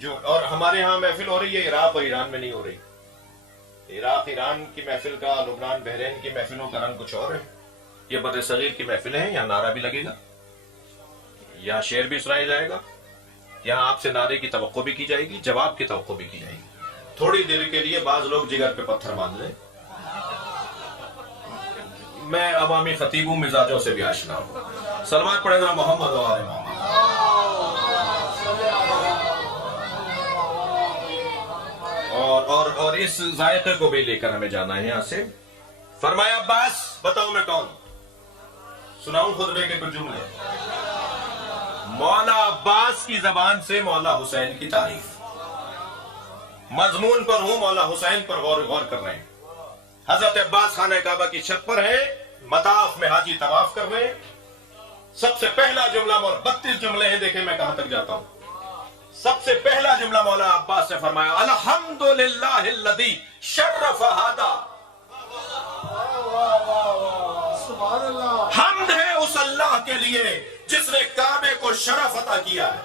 جو اور ہمارے ہاں محفل ہو رہی ہے عراق اور ایران میں نہیں ہو رہی. عراق ایران کی محفل کا، لبنان بحرین کی محفلوں کا رنگ کچھ اور ہے. یہ بر صغیر کی محفلیں ہیں، یہاں نعرہ بھی لگے گا، یہاں شعر بھی سنایا جائے گا، یہاں آپ سے نعرے کی توقع بھی کی جائے گی، جواب کی توقع بھی کی جائے گی. تھوڑی دیر کے لیے بعض لوگ جگر پہ پتھر باندھ لیں. میں عوامی خطیب ہوں، مزاجوں سے بھی آشنا ہوں. سلوات پڑھے ذرا محمد و آل محمد. اور اس ذائقے کو بھی لے کر ہمیں جانا ہے یہاں سے. فرمایا عباس بتاؤ میں کون؟ سناؤں خطبے کے کچھ جملے. مولا عباس کی زبان سے مولا حسین کی تعریف. مضمون پر ہوں، مولا حسین پر غور کر رہے ہیں. حضرت عباس خانہ کعبہ کی چھت پر ہے، مطاف میں حاجی طواف کر رہے ہیں. سب سے پہلا جملہ، 32 جملے ہیں، دیکھیں میں کہاں تک جاتا ہوں. سب سے پہلا جملہ مولا عباس نے فرمایا الحمدللہ الذی شرف ھذا. حمد ہے اس اللہ کے لیے جس نے کعبے کو شرف عطا کیا ہے.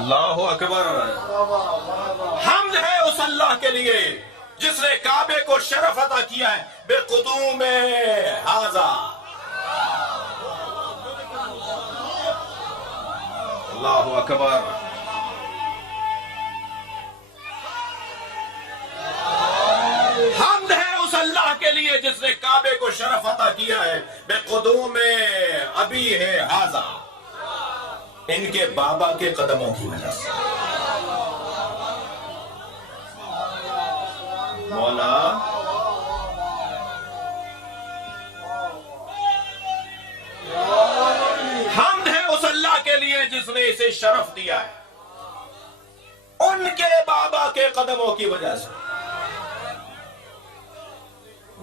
اللہ اکبر. حمد ہے اس اللہ کے لیے جس نے کعبے کو شرف عطا کیا ہے بے قدوم ھذا. اللہ اکبر. حمد ہے اس اللہ کے لیے جس نے کعبے کو شرف عطا کیا ہے بے قدوم ابی ہے ھذا، ان کے بابا کے قدموں کی وجہ سے. مولا حمد ہے اس اللہ کے لیے جس نے اسے شرف دیا ہے ان کے بابا کے قدموں کی وجہ سے.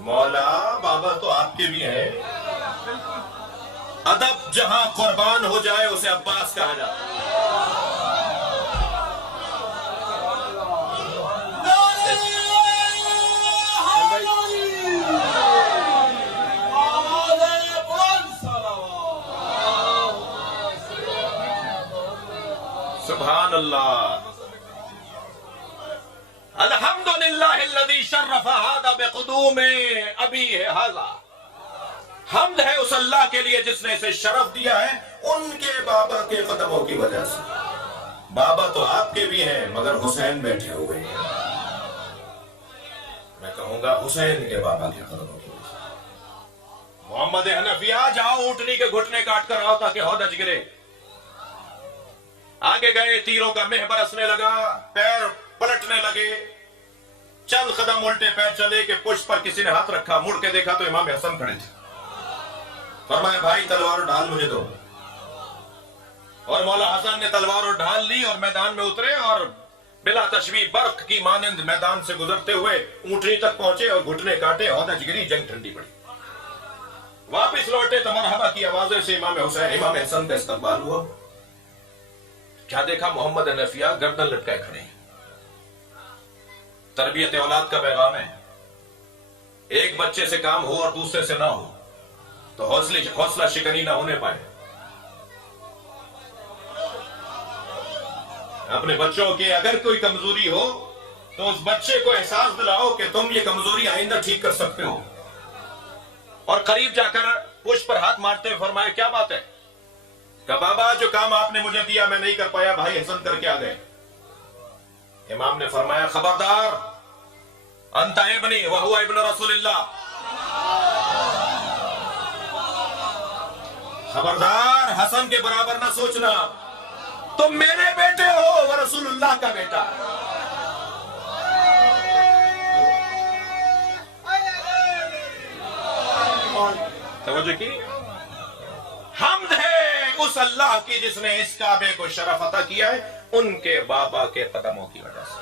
مولا بابا تو آپ کے بھی ہیں. ادب جہاں قربان ہو جائے اسے عباس کہا جاتا ہے. سبحان اللہ. الحمدللہ الذی شرف ھذا بقدوم ابی ھذا. حمد ہے اس اللہ کے لیے جس نے اسے شرف دیا ہے ان کے بابا کے قدموں کی وجہ سے. بابا تو آپ کے بھی ہیں مگر حسین بیٹھے ہوئے ہیں. میں کہوں گا حسین کے بابا کے قدموں کی وجہ سے. محمد حنفیہ جاؤ اونٹنی کے گھٹنے کاٹ کر آؤ تاکہ ہودج گرے. آگے گئے، تیروں کا مہ برسنے لگا، پیر پلٹنے لگے. چند قدم الٹے پیر چلے کہ پشت پر کسی نے ہاتھ رکھا. مڑ کے دیکھا تو امام حسن کھڑے تھے. فرمایا بھائی تلوار اور ڈھال مجھے دو. اور مولا حسن نے تلوار اور ڈھال لی اور میدان میں اترے اور بلا تشبیہ برق کی مانند میدان سے گزرتے ہوئے اونٹنی تک پہنچے اور گھٹنے کاٹے. ہودج گری، جنگ ٹھنڈی پڑی. واپس لوٹے تو مرحبا کی آوازیں سے امام حسن کا استقبال ہوا. کیا دیکھا؟ محمد حنفیہ گردن لٹکائے کھڑے ہیں. تربیت اولاد کا پیغام ہے. ایک بچے سے کام ہو اور دوسرے سے نہ ہو تو حوصلہ شکنی نہ ہونے پائے. اپنے بچوں کے اگر کوئی کمزوری ہو تو اس بچے کو احساس دلاؤ کہ تم یہ کمزوری آئندہ ٹھیک کر سکتے ہو. اور قریب جا کر پشت پر ہاتھ مارتے ہوئے فرمایا کیا بات ہے؟ کہ بابا جو کام آپ نے مجھے دیا میں نہیں کر پایا، بھائی حسن کر کے آ گئے. امام نے فرمایا خبردار، انت ابنی وہو ابن رسول اللہ. خبردار، حسن کے برابر نہ سوچنا، تم میرے بیٹے ہو وہ رسول اللہ کا بیٹا. توجہ کی. حمد ہے اس اللہ کی جس نے اس کعبے کو شرف عطا کیا ہے ان کے بابا کے قدموں کی وجہ سے.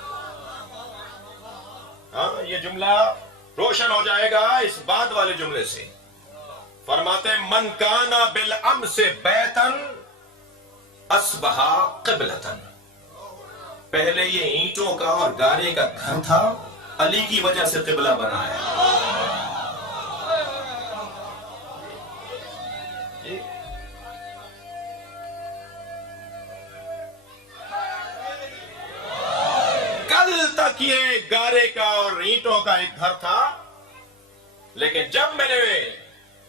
ہاں یہ جملہ روشن ہو جائے گا اس بعد والے جملے سے. فرماتے من کانا بالامس بیتن اصبح قبلتن. پہلے یہ اینٹوں کا اور گارے کا گھر تھا، علی کی وجہ سے قبلہ بنا ہے. کیے گارے کا اور اینٹوں کا ایک گھر تھا، لیکن جب میں نے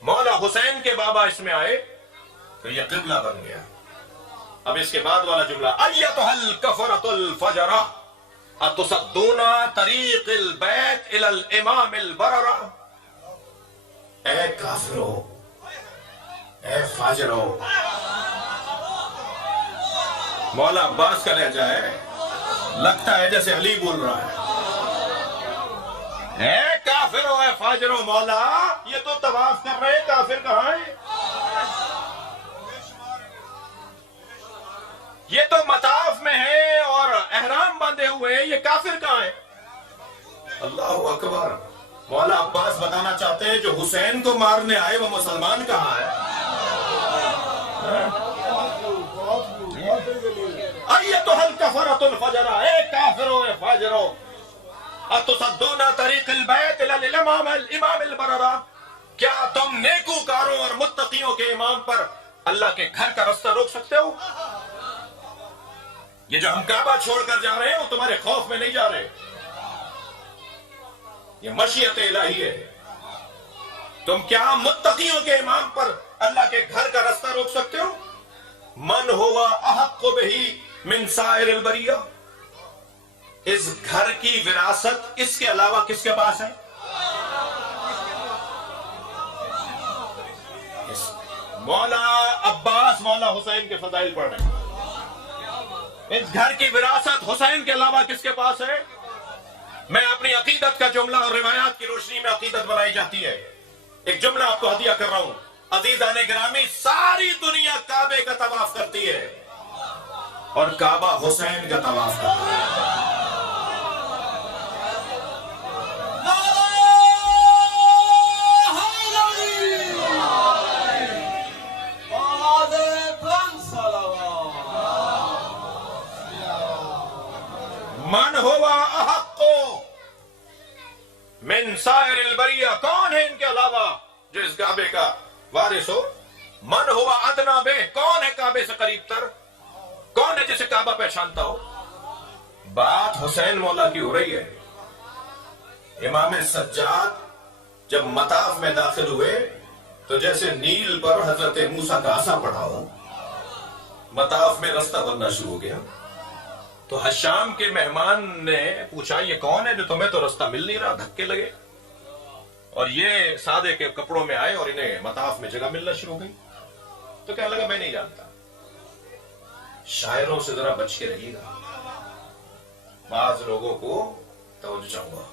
مولا حسین کے بابا اس میں آئے تو یہ قبلہ بن گیا۔ اب اس کے بعد والا جملہ، ایتھا الکفرۃ الفجرہ اتصدون طریق البیت الی الامام البررہ، اے کافرو، اے فاجرو۔ مولا عباس کا لہجہ ہے، لگتا ہے جیسے علی بول رہا ہے۔ اے کافرو، اے فاجرو، مولا یہ تو طواف کر رہے ہیں، کافر کہاں ہے؟ یہ تو مطاف میں ہے اور احرام باندھے ہوئے ہیں، یہ کافر کہاں ہے؟ اللہ اکبر۔ مولا عباس بتانا چاہتے ہیں جو حسین کو مارنے آئے وہ مسلمان کہاں ہے؟ ایتھا الکفرۃ الفجرہ، اے کافرو، اے فاجرو، اتصدون طریق البیت الی الامام البررہ، کیا تم نیکوکاروں اور متقیوں کے امام پر اللہ کے گھر کا رستہ روک سکتے ہو؟ یہ جو ہم کعبہ چھوڑ کر جا رہے ہیں وہ تمہارے خوف میں نہیں جا رہے، یہ مشیت الہی ہے۔ تم کیا متقیوں کے امام پر اللہ کے گھر کا رستہ روک سکتے ہو؟ من ہوا احق بہ من سائر البریہ، اس گھر کی وراثت اس کے علاوہ کس کے پاس ہے؟ مولا عباس مولا حسین کے فضائل پڑھ رہے ہیں۔ اس گھر کی وراثت حسین کے علاوہ کس کے پاس ہے؟ میں اپنی عقیدت کا جملہ اور روایات کی روشنی میں عقیدت بنائی جاتی ہے۔ ایک جملہ آپ کو ہدیہ کر رہا ہوں، عزیزان گرامی، ساری دنیا کعبے کا طواف کرتی ہے اور کعبہ حسین کا طواف کرتا ہے۔ من ہوا احق من سائر البریہ، کون ہے ان کے علاوہ جو اس کعبے کا وارث ہو؟ من ہوا ادنا بہ، کون ہے کعبے سے قریب تر؟ کون ہے جسے کعبہ پہچانتا ہو؟ بات حسین مولا کی ہو رہی ہے۔ امام سجاد جب مطاف میں داخل ہوئے تو جیسے نیل پر حضرت موسیٰ کا عصا پڑا ہو، مطاف میں رستہ بننا شروع ہو گیا۔ تو حشام کے مہمان نے پوچھا یہ کون ہے جو تمہیں تو رستہ مل نہیں رہا، دھکے لگے، اور یہ سادے کے کپڑوں میں آئے اور انہیں مطاف میں جگہ ملنا شروع ہو گئی۔ تو کہنے لگا میں نہیں جانتا۔ شاعروں سے ذرا بچ کے رہیے گا، بعض لوگوں کو توجہ چاہوں گا،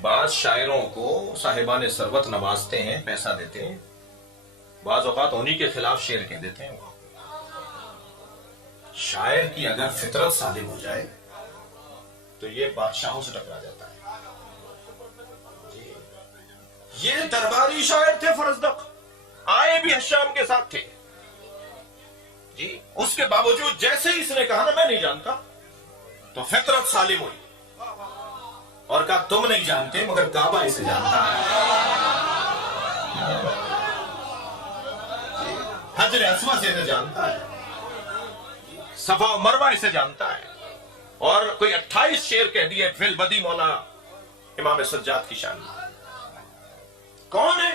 بعض شاعروں کو صاحبان ثروت نوازتے ہیں، پیسہ دیتے ہیں، بعض اوقات انہی کے خلاف شعر کہہ دیتے ہیں۔ شاعر کی اگر فطرت سالم ہو جائے تو یہ بادشاہوں سے ٹکرا جاتا ہے۔ یہ درباری شاعر تھے فرزدق، آئے بھی حشام کے ساتھ تھے جی، اس کے باوجود جیسے ہی اس نے کہا نا میں نہیں جانتا تو فطرت سالم ہوئی اور کہا تم نہیں جانتے مگر کعبہ اسے جانتا ہے، حجر اسود سے اسے جانتا ہے، صفا و مروہ اسے جانتا ہے، اور کوئی 28 شعر کہہ دیے فی البدی مولا امام سجاد کی شان میں۔ کون ہے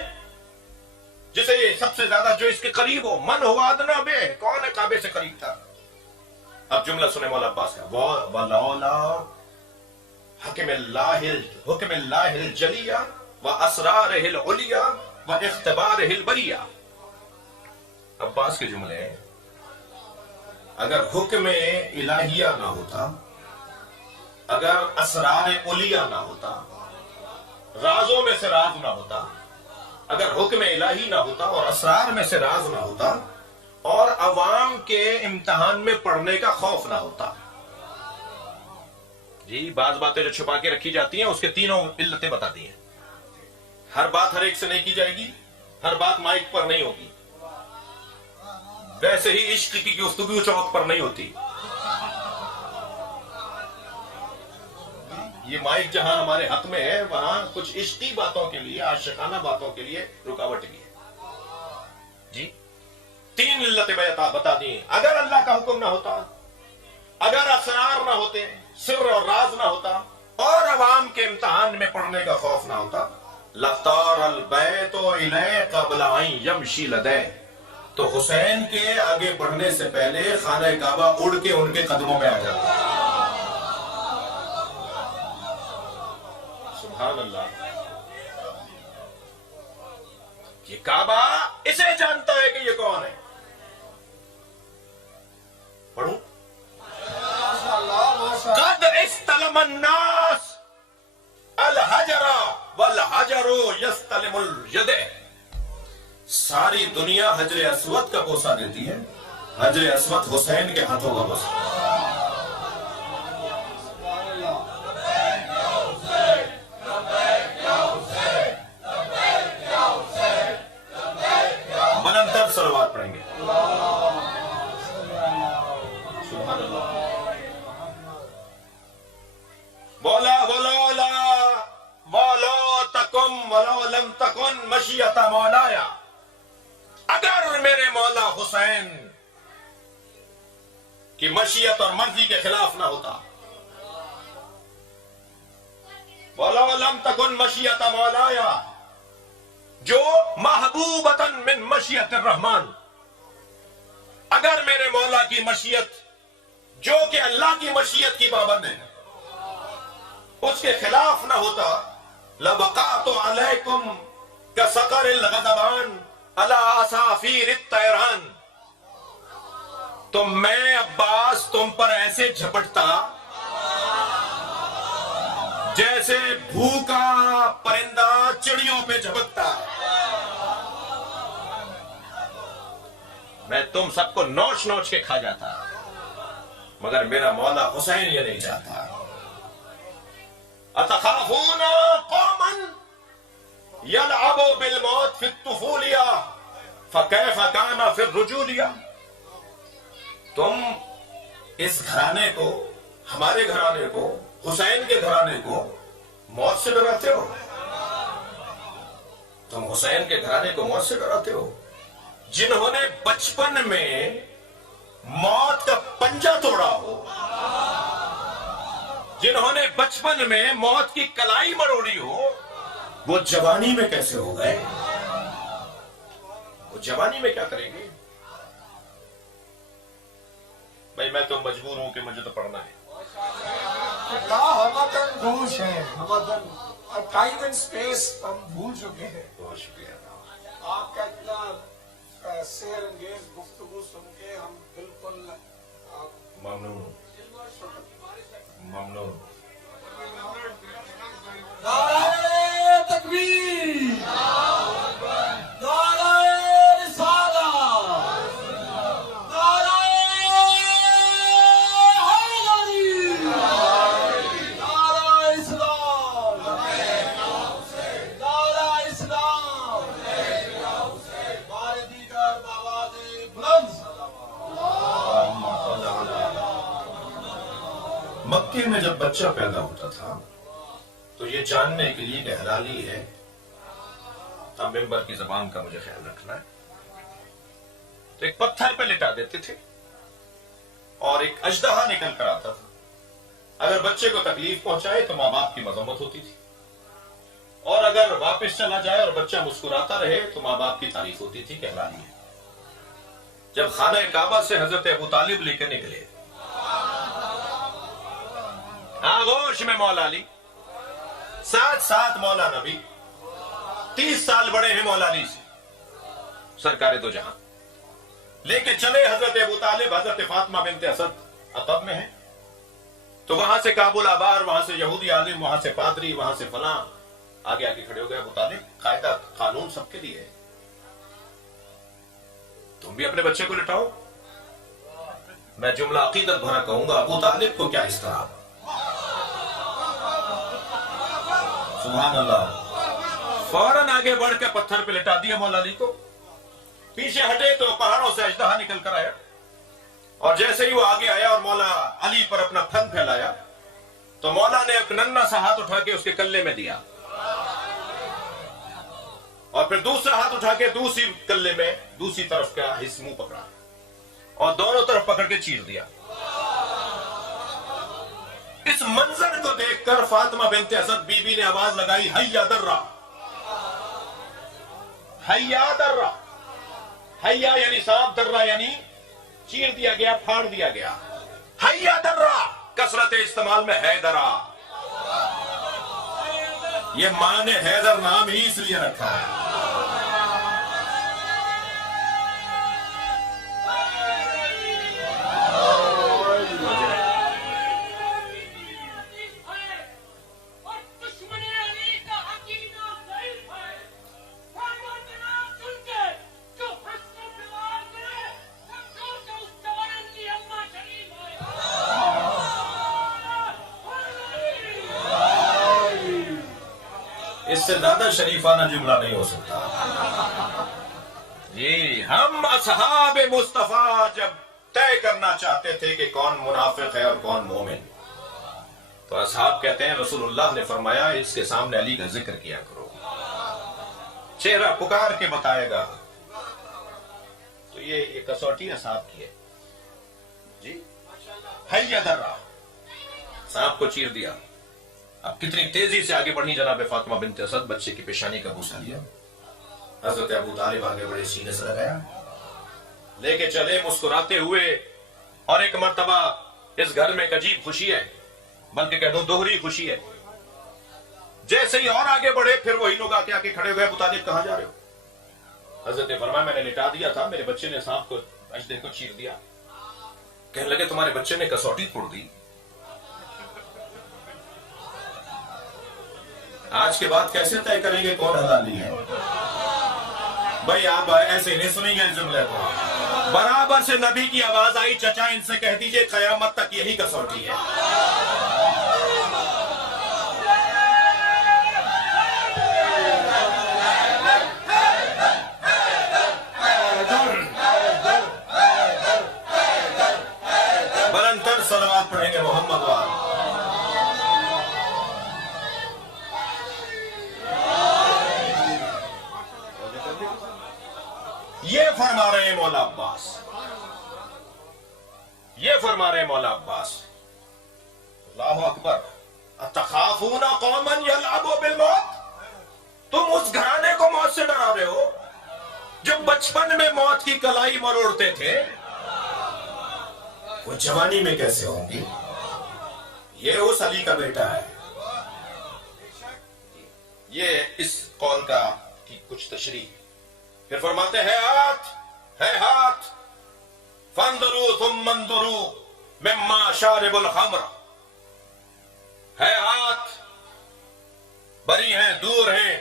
جسے سب سے زیادہ جو اس کے قریب ہو؟ من ہوا ادنا بہ، کون ہے کعبے سے قریب تھا؟ اب جملہ سنے مولا عباس کا، وَلَوْلَا حکم اللہ الجلیہ واسرارہ العلیہ واختبارہ البریہ۔ عباس کے جملے ہیں، اگر حکم الہیہ نہ ہوتا، اگر اسرار علیہ نہ ہوتا، رازوں میں سے راز نہ ہوتا، اگر حکم الہی نہ ہوتا اور اسرار میں سے راز نہ ہوتا اور عوام کے امتحان میں پڑھنے کا خوف نہ ہوتا۔ جی بعض باتیں جو چھپا کے رکھی جاتی ہیں اس کے تینوں علتیں بتا دی ہیں۔ ہر بات ہر ایک سے نہیں کی جائے گی، ہر بات مائک پر نہیں ہوگی، ویسے ہی عشق کی گفتگو چوک پر نہیں ہوتی۔ یہ مائک جہاں ہمارے حق میں ہے وہاں کچھ عشقی باتوں کے لیے، عاشقانہ باتوں کے لیے رکاوٹ بھی ہے جی۔ 3 علتیں بتا دی، اگر اللہ کا حکم نہ ہوتا، اگر اسرار نہ ہوتے، سر اور راز نہ ہوتا اور عوام کے امتحان میں پڑھنے کا خوف نہ ہوتا، لَطَارَ الْبَيْتُ إِلَيْهِ قَبْلَ أَن يَمْشِي لَدَيْهِ، تو حسین کے آگے بڑھنے سے پہلے خانہ کعبہ اڑ کے ان کے قدموں میں آ جاتا۔ سبحان اللہ۔ یہ کعبہ اسے جانتا ہے کہ یہ کون ہے۔ پڑھوں؟ قد استلم الناس الحجر والحجر یستلم الید، ساری دنیا حجر اسود کا بوسہ دیتی ہے، حجر اسود حسین کے ہاتھوں کا بوسہ۔ مننتر صلوات پڑھیں گے۔ سبحان اللہ۔ بولا بولا ولو تکم ولو لم تکن مشیت مولایا، اگر میرے مولا حسین کی مشیت اور مرضی کے خلاف نہ ہوتا، ولو لم تکن مشیت مولایا، جو محبوبتاً من مشیت الرحمن، اگر میرے مولا کی مشیت جو کہ اللہ کی مشیت کی پابند ہے اس کے خلاف نہ ہوتا، لَبَقَعْتُ عَلَيْكُمْ كَسَقَرِ الْغَضَبَانِ عَلَىٰ عَصَافِيرِ الطَّيْرَانِ، تو میں عباس تم پر ایسے جھپٹتا جیسے بھوکا پرندہ چڑیوں پہ جھپکتا، میں تم سب کو نوچ نوچ کے کھا جاتا، مگر میرا مولا حسین یہ نہیں چاہتا۔ اتخافون قوما يلعبوا بالموت في الطفولیہ فكيف كان في الرجولیہ، تم اس گھرانے کو، ہمارے گھرانے کو، حسین کے گھرانے کو موت سے ڈراتے ہو؟ تم حسین کے گھرانے کو موت سے ڈراتے ہو؟ جنہوں نے بچپن میں موت کا پنجہ توڑا ہو، جنہوں نے بچپن میں موت کی کلائی مروڑی ہو، وہ جوانی میں کیسے ہو گئے؟ وہ جوانی میں کیا کریں گے؟ بھائی میں تو مجبور ہوں کہ مجھے تو پڑھنا ہے۔ ہمتن گوش ہے، ہمتن ٹائم اینڈ سپیس ہم بھول چکے ہیں۔ بہت شکریہ۔ آپ کا اتنا سیر انگیز گفتگو سن کے ہم بالکل ممنون ممنون۔ نعرہ تکبیر، نعرہ رسالت، نعرہ حیدری، نعرہ اسلام، نعرہ اسلام، ہمارے دیگر بآواز بلند مکے میں جب بچہ پیدا ہوتا تھا تو یہ جاننے کے لیے کہ حلالی ہے، اب ممبر کی زبان کا مجھے خیال رکھنا ہے، تو ایک پتھر پہ لٹا دیتے تھے اور ایک اژدہا نکل کر آتا تھا۔ اگر بچے کو تکلیف پہنچائے تو ماں باپ کی مذمت ہوتی تھی، اور اگر واپس چلا جائے اور بچہ مسکراتا رہے تو ماں باپ کی تعریف ہوتی تھی کہ حلالی ہے۔ جب خانہ کعبہ سے حضرت ابو طالب لے کے نکلے، آغوش میں مولا علی، ساتھ ساتھ مولا نبی، 30 سال بڑے ہیں مولا علی سے، سرکار دو جہاں، لے کے چلے حضرت ابو طالب، حضرت فاطمہ بنت اسد عقب میں ہے، تو وہاں سے کابل آبار، وہاں سے یہودی عالم، وہاں سے پادری، وہاں سے فلاں، آگے آگے کھڑے ہو گئے۔ ابو طالب قاعدہ قانون سب کے لیے ہے، تم بھی اپنے بچے کو لٹاؤ۔ میں جملہ عقیدت بھرا کہوں گا، ابو طالب کو کیا اس طرح، سبحان اللہ، فوراً آگے بڑھ کے پتھر پہ لٹا دیا مولا علی کو۔ پیچھے ہٹے تو پہاڑوں سے اژدہا نکل کر آیا، اور جیسے ہی وہ آگے آیا اور مولا علی پر اپنا پھن پھیلایا تو مولا نے ایک ننھا سا ہاتھ اٹھا کے اس کے کلے میں دیا، اور پھر دوسرا ہاتھ اٹھا کے دوسری کلے میں دوسری طرف کا حصہ منہ پکڑا اور دونوں طرف پکڑ کے چیر دیا۔ اس منظر کو دیکھ کر فاطمہ بنت اسد بی بی نے آواز لگائی، حیا درہ، حیا درہ۔ حیا یعنی سانپ، درہ یعنی چیر دیا گیا، پھاڑ دیا گیا۔ حیا درہ کثرت استعمال میں حیدرہ، یہ ماں نے حیدر نام ہی اس لیے رکھا ہے۔ اس سے زیادہ شریفانہ جملہ نہیں ہو سکتا۔ جی، ہم اصحاب مصطفیٰ جب طے کرنا چاہتے تھے کہ کون منافق ہے اور کون مومن، تو اصحاب کہتے ہیں رسول اللہ نے فرمایا اس کے سامنے علی کا ذکر کیا کرو، چہرہ پکار کے بتائے گا۔ تو یہ کسوٹی اصحاب کی ہے جی۔ حیا درہ، سانپ کو چیر دیا۔ اب کتنی تیزی سے آگے بڑھی جناب فاطمہ بنت اسد، بچے کی پیشانی کا بوسہ لیا، حضرت ابو طالب آگے بڑے، سینے سے لگایا، لے کے چلے مسکراتے ہوئے۔ اور ایک مرتبہ اس گھر میں ایک عجیب خوشی ہے، بلکہ کہہ دوں دوہری خوشی ہے۔ جیسے ہی اور آگے بڑھے، پھر وہی لوگ آ کے کھڑے ہوئے، ابو طالب کہاں جا رہے ہو؟ حضرت نے فرمایا میں نے لٹا دیا تھا، میرے بچے نے سانپ کو اجدے کو چیر دیا۔ کہنے لگے تمہارے بچے نے کسوٹی توڑ دی۔ آج کے بعد کیسے طے کریں گے کون حلالی ہے؟ بھائی آپ ایسے نہیں سنیں گے اس جملے کو۔ برابر سے نبی کی آواز آئی، چچا ان سے کہہ دیجئے قیامت تک یہی کسوٹی ہے۔ بلندتر صلوات پڑھیں گے محمد وال۔ یہ فرما رہے ہیں مولا عباس، یہ فرما رہے ہیں مولا عباس، اللہ اکبر، اتخافون قوما یلعبوا بالموت، تم اس گھرانے کو موت سے ڈرا رہے ہو جو بچپن میں موت کی کلائی مروڑتے تھے، وہ جوانی میں کیسے ہوں گی؟ یہ اس علی کا بیٹا ہے۔ یہ اس قول کا کی کچھ تشریح۔ پھر فرماتے ہیں ہاتھ فانظروا ثم انظروا مما شارب الخمر، ہے ہاتھ، بری ہیں، دور ہیں،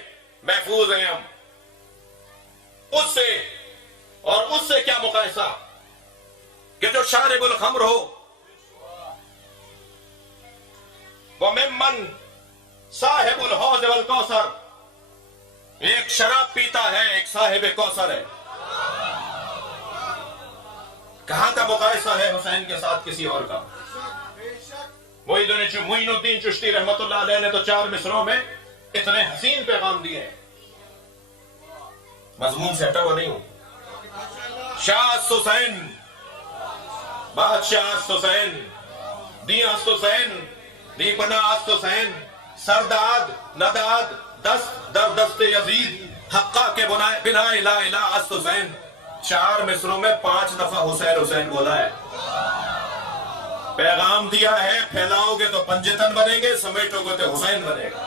محفوظ ہیں ہم اس سے، اور اس سے کیا مقایسہ کہ جو شارب الخمر ہو، وممن صاحب الحوض والکوثر، ایک شراب پیتا ہے، ایک صاحب کوثر ہے۔ کہاں کا مقایسہ ہے حسین کے ساتھ کسی اور کا؟ معین الدین چشتی رحمت اللہ علیہ نے تو 4 مصروں میں اتنے حسین پیغام دیے ہیں، مضمون سے ہٹا ہوا نہیں ہوں۔ شاہ حسین، بادشاہ حسین، دی حسین، دی پناہ حسین، سرداد نداد دست در دست یزید، حقہ کے بنا لا الہ حسین۔ 4 مصروں میں 5 دفعہ حسین حسین بولا ہے، پیغام دیا ہے، پھیلاؤ گے تو پنجتن بنیں گے، سمیٹو گے تو حسین بنے گا۔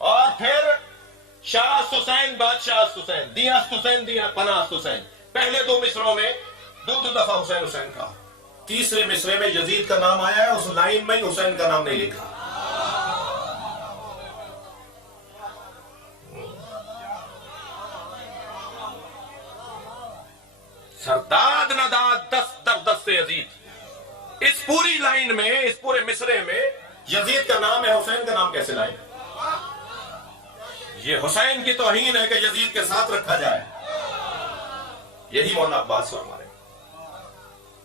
اور پھر شاہ حسین، بادشاہ حسین، دی حسین، دی پناہ حسین۔ پہلے 2 مصروں میں 2 دفعہ حسین حسین کہا، تیسرے مصرے میں یزید کا نام آیا ہے، اس لائن میں حسین کا نام نہیں لکھا۔ سرداد نداد دست در دست یزید، اس پوری لائن میں، اس پورے مصرے میں یزید کا نام ہے، حسین کا نام کیسے لائے؟ یہ حسین کی توہین ہے کہ یزید کے ساتھ رکھا جائے۔ یہی مولانا عباس فرما رہے ہیں،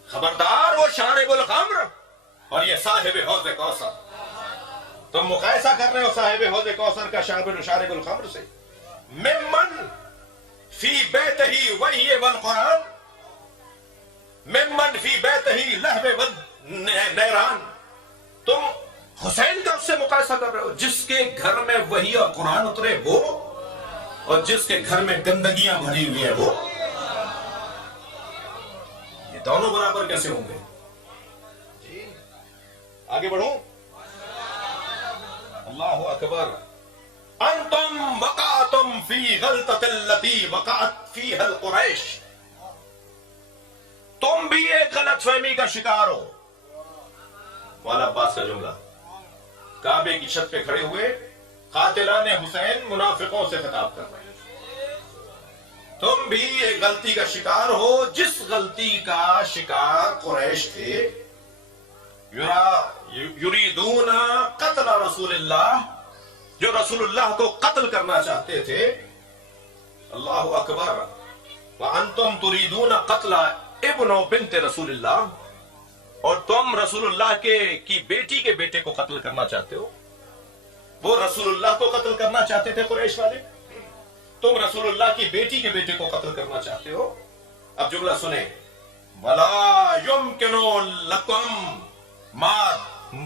خبردار وہ شارب الخمر اور یہ صاحب حوض کوثر۔ تم مقایسہ کر رہے ہو صاحب حوض کوثر کا شارب الخمر سے۔ ممن فی بیتہ وحی والقرآن، ممن فی بیتہ بیتہی لہب ود نیران. تم حسین کا اس سے مقایسہ کر رہے ہو جس کے گھر میں وحی اور قرآن اترے وہ, اور جس کے گھر میں گندگیاں بھری ہوئی ہیں وہ. یہ دونوں برابر کیسے ہوں گے؟ جی آگے بڑھوں. اللہ اکبر. انتم وقعتم فی غلطۃ التی وقعت فیہا القریش. تم بھی ایک غلط فہمی کا شکار ہو. والا عباس کا جملہ. کعبے کی چھت پہ کھڑے ہوئے قاتلان حسین منافقوں سے خطاب کر رہے ہیں. تم بھی ایک غلطی کا شکار ہو جس غلطی کا شکار قریش تھے. یریدون قتل رسول اللہ, جو رسول اللہ کو قتل کرنا چاہتے تھے. اللہ اکبر. وانتم تریدون قتل ابن بنت رسول اللہ, اور تم رسول اللہ کی بیٹی کے بیٹے کو قتل کرنا چاہتے ہو. وہ رسول اللہ کو قتل کرنا چاہتے تھے قریش والے, تم رسول اللہ کی بیٹی کے بیٹے کو قتل کرنا چاہتے ہو. اب جملہ سنیں. ولا یمکن لکم ما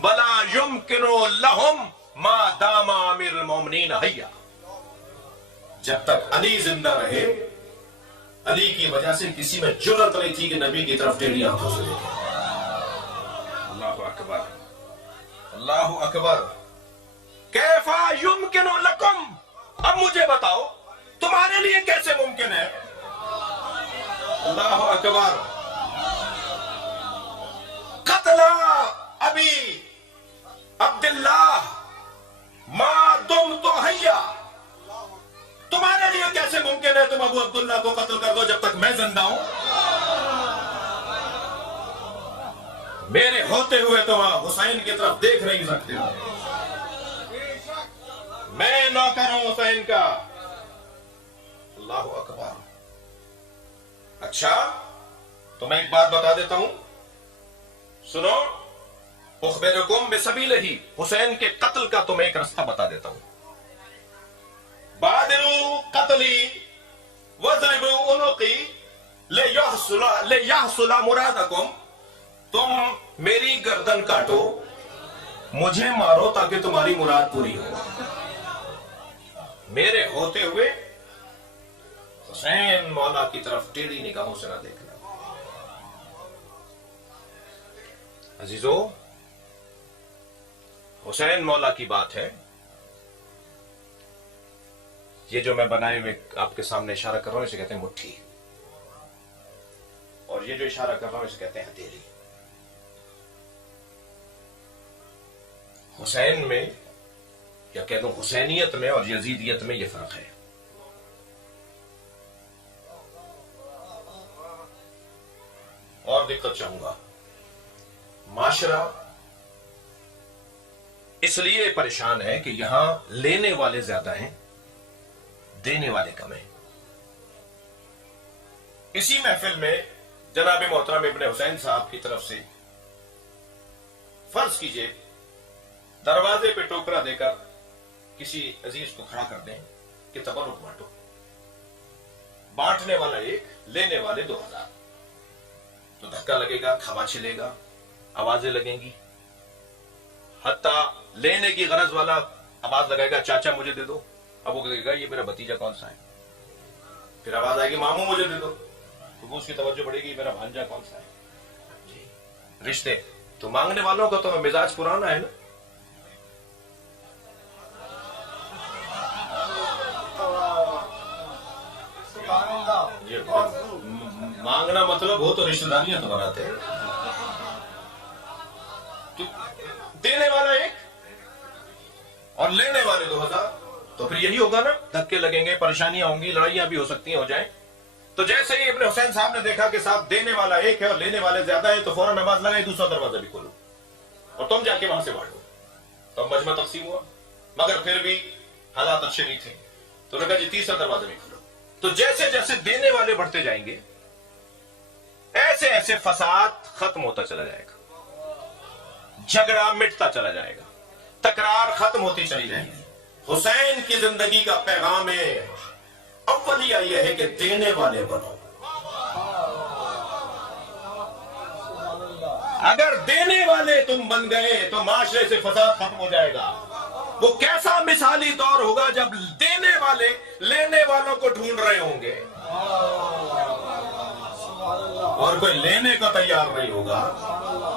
ولا یمکن لہم ما دام امیر المومنین حیا. جب تک علی زندہ رہے, علی کی وجہ سے کسی میں جرأت نہیں تھی کہ نبی کی طرف ٹیڑھی آنکھوں سے دیکھے. اللہ اکبر. اللہ اکبر. کیفا یمکن لکم, اب مجھے بتاؤ تمہارے لیے کیسے ممکن ہے. اللہ اکبر. قتل ابی عبداللہ ما دمت حیا. تمہارے لیے کیسے ممکن ہے تم ابو عبداللہ کو قتل کر دو جب تک میں زندہ ہوں. میرے ہوتے ہوئے تم حسین کی طرف دیکھ نہیں سکتے ہو. میں نوکر ہوں حسین کا. اللہ اکبر. اچھا تو میں ایک بات بتا دیتا ہوں, سنو. اخبرکم بسبیلہ, حسین کے قتل کا تمہیں ایک رستہ بتا دیتا ہوں. بادروا قتلی وضربوا عنقی لیحصل مرادکم. تم میری گردن کاٹو, مجھے مارو تاکہ تمہاری مراد پوری ہو. میرے ہوتے ہوئے حسین مولا کی طرف ٹیڑھی نگاہوں سے نہ دیکھنا. عزیزو, حسین مولا کی بات ہے. یہ جو میں بنائے ہوئے آپ کے سامنے اشارہ کر رہا ہوں اسے کہتے ہیں مٹھی, اور یہ جو اشارہ کر رہا ہوں اسے کہتے ہیں ہتھیلی. حسین میں یا کہہ دوں حسینیت میں اور یزیدیت میں یہ فرق ہے. اور دقت چاہوں گا, معاشرہ اس لیے پریشان ہے کہ یہاں لینے والے زیادہ ہیں, دینے والے کم ہیں. اسی محفل میں جناب محترم ابن حسین صاحب کی طرف سے فرض کیجئے دروازے پہ ٹوکرا دے کر کسی عزیز کو کھڑا کر دیں کہ تبرک بانٹو. بانٹنے والا ایک, لینے والے 2000. تو دھکا لگے گا, کھوا چلے گا, آوازیں لگیں گی. حتیٰ لینے کی غرض والا آواز لگائے گا چاچا مجھے دے دو, اب وہ کہے گا یہ میرا بھتیجا کون سا ہے. پھر آواز آئے گی ماموں مجھے دے دو, تو اس کی توجہ بڑھے گی میرا بھانجا کون سا ہے. جی رشتے تو مانگنے والوں کا تو مزاج پرانا ہے نا. مانگنا مطلب ہو تو رشتہ داریاں تو بناتے ہیں. تو دینے والا ایک اور لینے والے 2000, تو پھر یہی ہوگا نا, دھکے لگیں گے, پریشانیاں ہوں گی, لڑائیاں بھی ہو سکتی ہیں, ہو جائیں. تو جیسے ہی ابن حسین صاحب نے دیکھا کہ صاحب دینے والا ایک ہے اور لینے والے زیادہ ہیں, تو فوراً نماز لگائی, دوسرا دروازہ بھی کھولو اور تم جا کے وہاں سے بانٹو. تو مجمع تقسیم ہوا, مگر پھر بھی حالات اچھے نہیں تھے, تو لگا جی تیسرا دروازہ بھی کھولو. تو جیسے جیسے دینے والے بڑھتے جائیں گے ایسے ایسے فساد ختم ہوتا چلا جائے گا, جھگڑا مٹتا چلا جائے گا, تکرار ختم ہوتی چلی جائے گی. حسین کی زندگی کا پیغام اولیہ یہ ہے کہ دینے والے بنو. اگر دینے والے تم بن گئے تو معاشرے سے فساد ختم ہو جائے گا. وہ کیسا مثالی دور ہوگا جب دینے والے لینے والوں کو ڈھونڈ رہے ہوں گے اور کوئی لینے کو تیار نہیں ہوگا.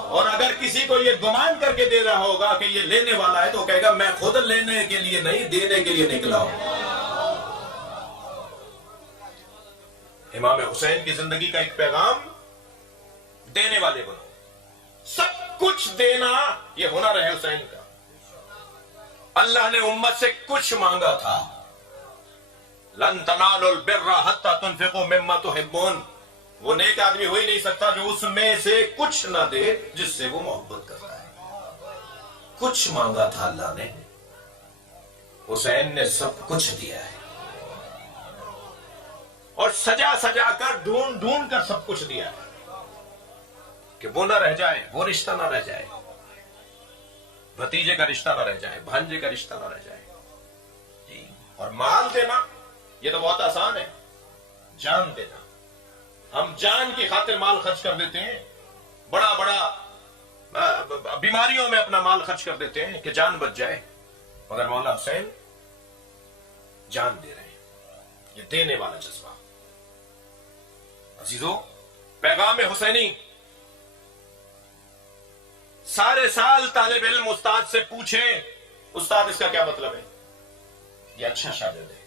اور اگر کسی کو یہ گمان کر کے دے رہا ہوگا کہ یہ لینے والا ہے تو کہے گا میں خود لینے کے لیے نہیں دینے کے لیے نکلا ہوں. امام حسین کی زندگی کا ایک پیغام دینے والے بنو. سب کچھ دینا یہ ہنر ہے حسین کا. اللہ نے امت سے کچھ مانگا تھا. لن تنالوا البر حتى تنفقوا مما تحبون. وہ نیک آدمی ہو ہی نہیں سکتا جو اس میں سے کچھ نہ دے جس سے وہ محبت کرتا ہے. کچھ مانگا تھا اللہ نے, حسین نے سب کچھ دیا ہے. اور سجا سجا کر ڈھونڈ ڈھونڈ کر سب کچھ دیا ہے کہ وہ نہ رہ جائے, وہ رشتہ نہ رہ جائے, بھتیجے کا رشتہ نہ رہ جائے, بھانجے کا رشتہ نہ رہ جائے. جی. اور مال دینا یہ تو بہت آسان ہے. جان دینا, ہم جان کی خاطر مال خرچ کر دیتے ہیں, بڑا بڑا بیماریوں میں اپنا مال خرچ کر دیتے ہیں کہ جان بچ جائے. مگر مولا حسین جان دے رہے ہیں. یہ دینے والا جذبہ. عزیزو, پیغام حسینی. سارے سال طالب علم استاد سے پوچھے استاد اس کا کیا مطلب ہے, یہ اچھا شاگرد ہے.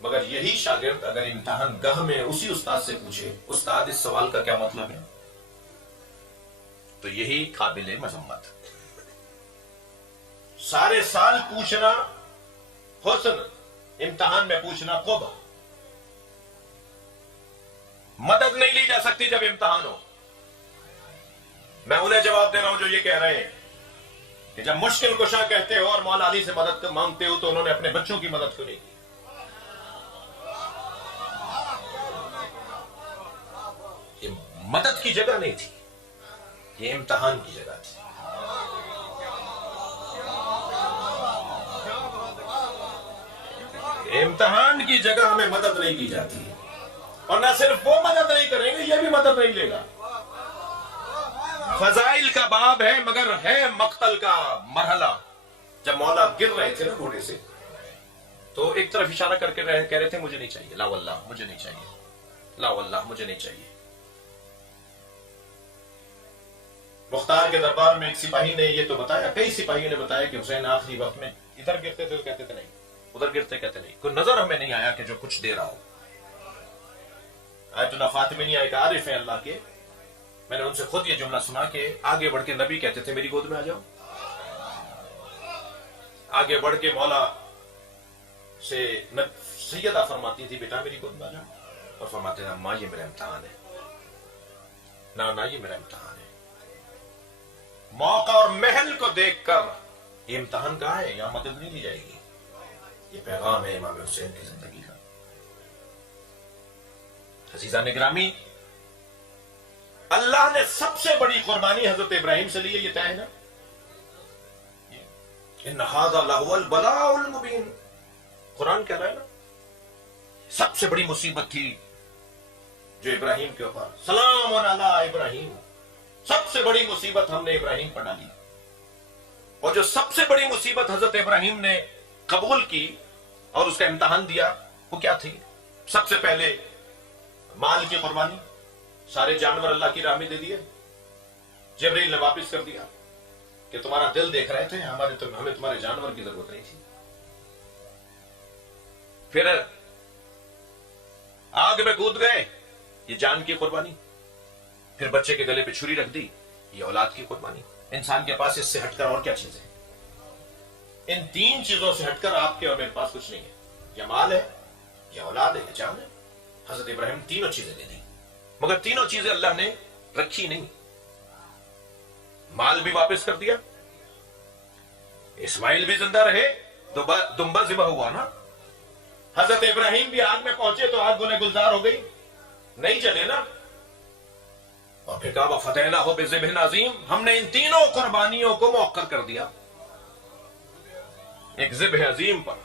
مگر یہی شاگرد اگر امتحان گاہ میں اسی استاد سے پوچھے استاد اس سوال کا کیا مطلب ہے, تو یہی قابل مذمت. سارے سال پوچھنا حسن, امتحان میں پوچھنا قبح. مدد نہیں لی جا سکتی جب امتحان ہو. میں انہیں جواب دے رہا ہوں جو یہ کہہ رہے ہیں کہ جب مشکل کشا کہتے ہو اور مولا علی سے مدد مانگتے ہو تو انہوں نے اپنے بچوں کی مدد کیوں نہیں کی. یہ مدد کی جگہ نہیں تھی, یہ امتحان کی جگہ تھی. امتحان کی جگہ ہمیں مدد نہیں کی جاتی. اور نہ صرف وہ مدد نہیں کریں گے, یہ بھی مدد نہیں لے گا. فضائل کا باب ہے مگر ہے مقتل کا مرحلہ. جب مولا گر رہے تھے نا گھوڑے سے تو ایک طرف اشارہ کر کے کہہ رہے تھے مجھے نہیں چاہیے, لا واللہ مجھے نہیں چاہیے, لا واللہ مجھے نہیں چاہیے. مختار کے دربار میں ایک سپاہی نے یہ تو بتایا, کئی سپاہیوں نے بتایا کہ حسین آخری وقت میں ادھر گرتے تھے تو کہتے تھے نہیں, ادھر گرتے کہتے نہیں. کوئی نظر ہمیں نہیں آیا کہ جو کچھ دے رہا ہو. آیت اللہ فاطمیہ ایک عارف ہیں اللہ کے, میں نے ان سے خود یہ جملہ سنا کہ آگے بڑھ کے نبی کہتے تھے میری گود میں آ جاؤ. آگے بڑھ کے مولا سے سیدہ فرماتی تھی بیٹا میری گود میں آ جاؤ, اور فرماتے تھے ماں یہ میرا امتحان ہے, نانا یہ میرا امتحان ہے. موقع اور محل کو دیکھ کر یہ امتحان کہاں ہے, یہاں مدد نہیں لی جائے گی. یہ پیغام ہے امام حسین کی زندگی کا. عزیزان گرامی, اللہ نے سب سے بڑی قربانی حضرت ابراہیم سے لی ہے, یہ طے ہے نا. ان ھذا لہو البلاء المبین, قرآن کہہ رہا ہے نا. سب سے بڑی مصیبت تھی جو ابراہیم کے اوپر, سلام علی ابراہیم, سب سے بڑی مصیبت ہم نے ابراہیم پر ڈالی. اور جو سب سے بڑی مصیبت حضرت ابراہیم نے قبول کی اور اس کا امتحان دیا وہ کیا تھی؟ سب سے پہلے مال کی قربانی. سارے جانور اللہ کی راہ میں دے دیے. جبریل نے واپس کر دیا کہ تمہارا دل دیکھ رہے تھے, ہمیں تمہارے جانور کی ضرورت نہیں تھی. پھر آگ میں کود گئے, یہ جان کی قربانی. پھر بچے کے گلے پہ چھری رکھ دی, یہ اولاد کی قربانی. انسان کے پاس اس سے ہٹ کر اور کیا چیز ہے؟ ان تین چیزوں سے ہٹ کر آپ کے اور میرے پاس کچھ نہیں ہے. یا مال ہے, یا اولاد ہے, یا جان ہے. حضرت ابراہیم تینوں چیزیں دے دی, مگر تینوں چیزیں اللہ نے رکھی نہیں. مال بھی واپس کر دیا, اسماعیل بھی زندہ رہے, دمبا ذبح ہوا نا. حضرت ابراہیم بھی آگ میں پہنچے تو آگ گلے گلزار ہو گئی, نہیں چلے نا. اور پھر کہا وَفَدَيْنَاهُ بِذِبْحٍ عَظِيمٍ, ہم نے ان تینوں قربانیوں کو مؤخر کر دیا ایک ذبح عظیم پر.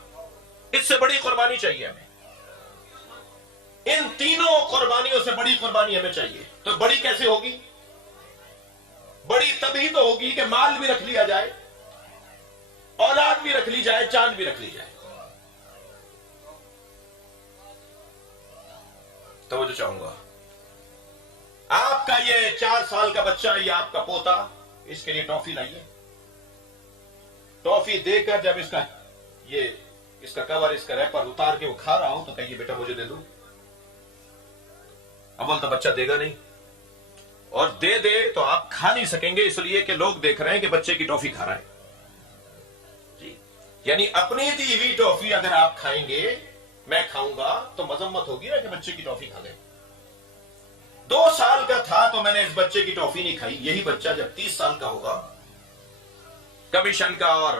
اس سے بڑی قربانی چاہیے ہمیں. ان تینوں قربانیوں سے بڑی قربانی ہمیں چاہیے. تو بڑی کیسے ہوگی؟ بڑی تبھی تو ہوگی کہ مال بھی رکھ لیا جائے، اولاد بھی رکھ لی جائے، جان بھی رکھ لی جائے۔ توجہ چاہوں گا، آپ کا یہ 4 سال کا بچہ یا آپ کا پوتا، اس کے لیے ٹافی لائیے۔ ٹافی دے کر جب اس کا کور، اس کا ریپر اتار کے وہ کھا رہا ہو تو کہیے بیٹا مجھے دے دو۔ اول تو بچہ دے گا نہیں، اور دے تو آپ کھا نہیں سکیں گے، اس لیے کہ لوگ دیکھ رہے ہیں کہ بچے کی ٹافی کھا رہا ہے جی۔ یعنی اپنی دی ہوئی ٹافی اگر آپ کھائیں گے، میں کھاؤں گا تو مذمت ہوگی نا کہ بچے کی ٹافی کھا گئے۔ 2 سال کا تھا تو میں نے اس بچے کی ٹافی نہیں کھائی، یہی بچہ جب 30 سال کا ہوگا، کمیشن کا اور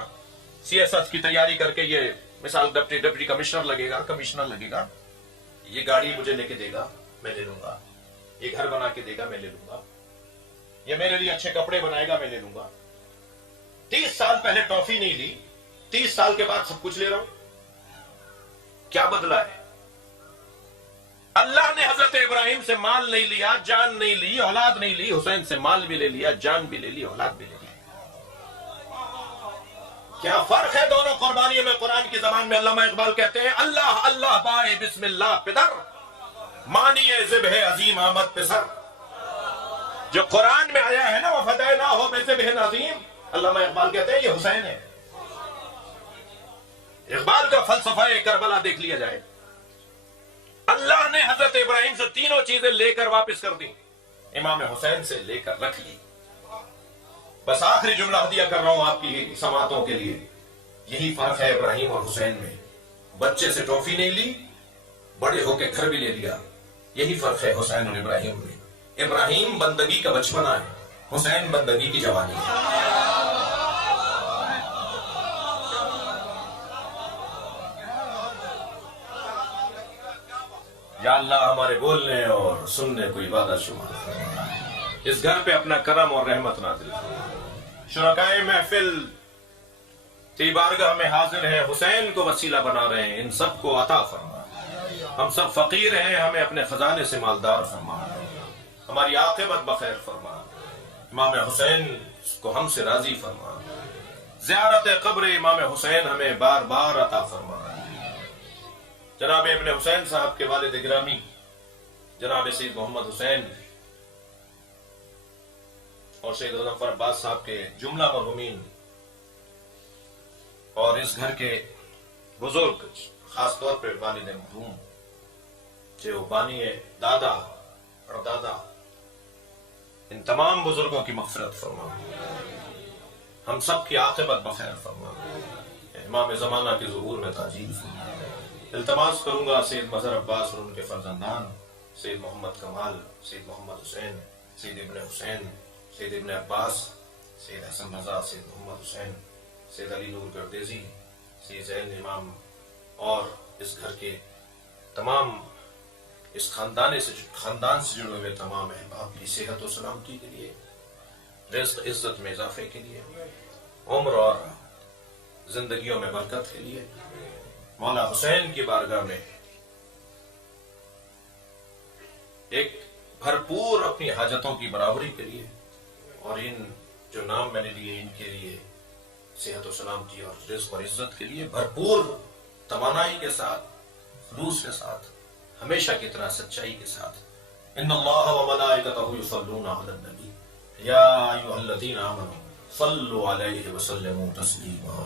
سی ایس ایس کی تیاری کر کے یہ مثال ڈپٹی کمشنر لگے گا، یہ گاڑی مجھے لے کے دے گا، میں لے لوں گا، یہ گھر بنا کے دے گا، میں لے لوں گا، یہ میرے لیے اچھے کپڑے بنائے گا، میں لے لوں گا۔ 30 سال پہلے ٹافی نہیں لی، 30 سال کے بعد سب کچھ لے رہا ہوں، کیا بدلا ہے؟ اللہ نے حضرت ابراہیم سے مال نہیں لیا، جان نہیں لی، اولاد نہیں لی، حسین سے مال بھی لے لیا، جان بھی لے لی، اولاد بھی لے لی۔ کیا فرق ہے دونوں قربانیوں میں؟ قرآن کی زبان میں علامہ اقبال کہتے ہیں، اللہ اللہ بائے بسم اللہ پدر، مانیے ذبح عظیم آمد پسر۔ جو قرآن میں آیا ہے نا، وہ فدینا ہو بذبح عظیم، علامہ اقبال کہتے ہیں یہ حسین ہے۔ اقبال کا فلسفہ کربلا دیکھ لیا جائے، اللہ نے حضرت ابراہیم سے تینوں چیزیں لے کر واپس کر دی، امام حسین سے لے کر رکھ لی۔ بس آخری جملہ ہدیہ کر رہا ہوں آپ کی سماعتوں کے لیے، یہی فرق ہے ابراہیم اور حسین میں۔ بچے سے ٹافی نہیں لی، بڑے ہو کے گھر بھی لے لیا، یہی فرق ہے حسین اور ابراہیم میں۔ ابراہیم بندگی کا بچپنا ہے، حسین بندگی کی جوانی ہے۔ یا اللہ ہمارے بولنے اور سننے کو عبادت شمار فرما، اس گھر پہ اپنا کرم اور رحمت نازل فرما۔ شرکائے محفل تیری بارگاہ میں حاضر ہیں، حسین کو وسیلہ بنا رہے ہیں، ان سب کو عطا فرما۔ ہم سب فقیر ہیں، ہمیں اپنے خزانے سے مالدار فرما، ہماری عاقبت بخیر فرما، امام حسین کو ہم سے راضی فرما، زیارت قبر امام حسین ہمیں بار بار عطا فرما۔ جناب ابن حسین صاحب کے والد گرامی جناب سید محمد حسین اور سید مظفر عباس صاحب کے جملہ مرحومین اور اس گھر کے بزرگ، خاص طور پر والد مرحوم جو بانی دادا اور دادا، ان تمام بزرگوں کی مغفرت فرما، ہم سب کی عاقبت بخیر فرما، امام زمانہ کے ظہور میں تاجیل فرما۔ التماس کروں گا سید مظہر عباس اور ان کے فرزندان سید محمد کمال، سید محمد حسین، سید ابن حسین، سید ابن عباس، سید حسن رضا، سید محمد حسین، سید علی نور گردیزی، سید زین امام اور اس گھر کے تمام اس خاندان سے جڑے ہوئے تمام احباب کی صحت و سلامتی کے لیے، رزق عزت میں اضافے کے لیے، عمر اور زندگیوں میں برکت کے لیے، مولا حسین کی بارگاہ میں ایک بھرپور اپنی حاجتوں کی برابری کے لیے، اور ان جو نام میں نے لیے ان کے لیے صحت و سلامتی اور رزق اور عزت کے لیے بھرپور توانائی کے ساتھ، خلوص کے ساتھ، ہمیشہ کی طرح سچائی کے ساتھ، ان اللہ و ملائکتہ یصلون علی النبی یا ایھا الذین آمنوا صلوا علیہ وسلموا تسلیما۔